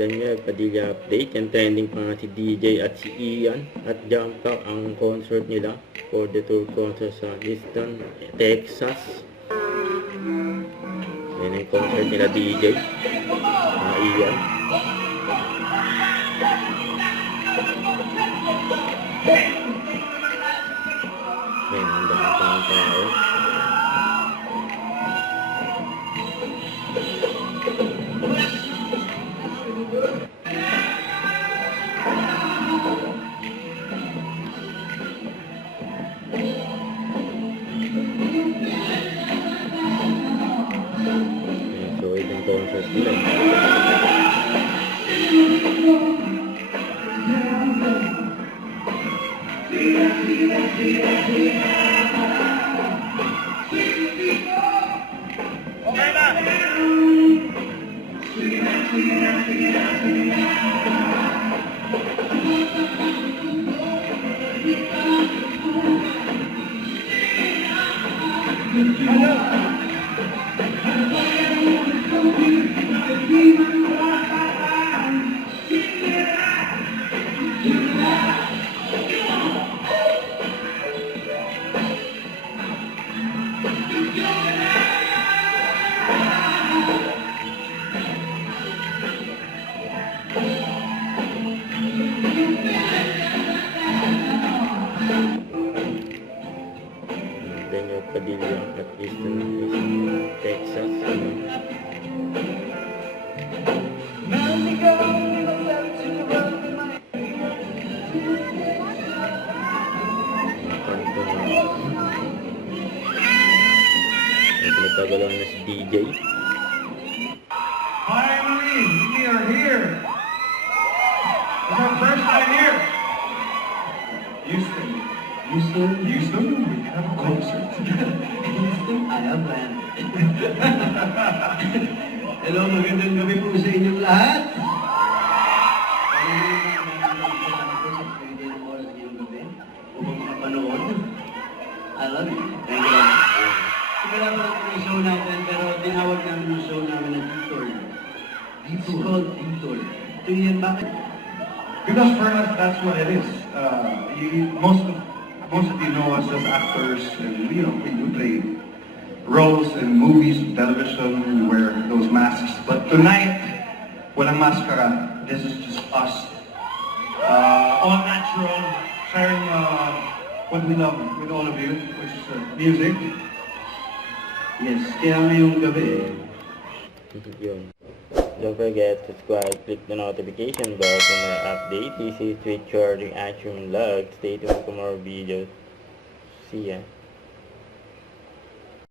Daniel Padilla update. Yan, trending pa nga si DJ at si Ian at Jump Out ang concert nila for the tour concert sa Houston, Texas. Yan ang concert nila DJ Ian. Yan, ang dami pang tao. So, itong concert nila. Okay na! Daniel Padilla at Houston, Texas. Pinagkagalawan na si DJ. Finally, we are here. It's our first time here. Houston. Houston, we have a concert. Houston, I have land. Hello, magandang gabi po sa inyong lahat. I love you. Thank you. Sigala mo natin yung show natin, pero tinawag namin yung show namin na Detour. It's called Detour. Ito yan, bakit? Because for us, that's what it is. Most of you know us as actors, and we play roles in movies, television, we wear those masks. But tonight, walang maskara. This is just us, all natural, sharing what we love with all of you, which is music. Yes, kaya ngayong gabi, Yun. Don't forget to subscribe, click the notification bell for more updates. This is Twitch Reaction Vlog. Stay tuned for more videos. See ya.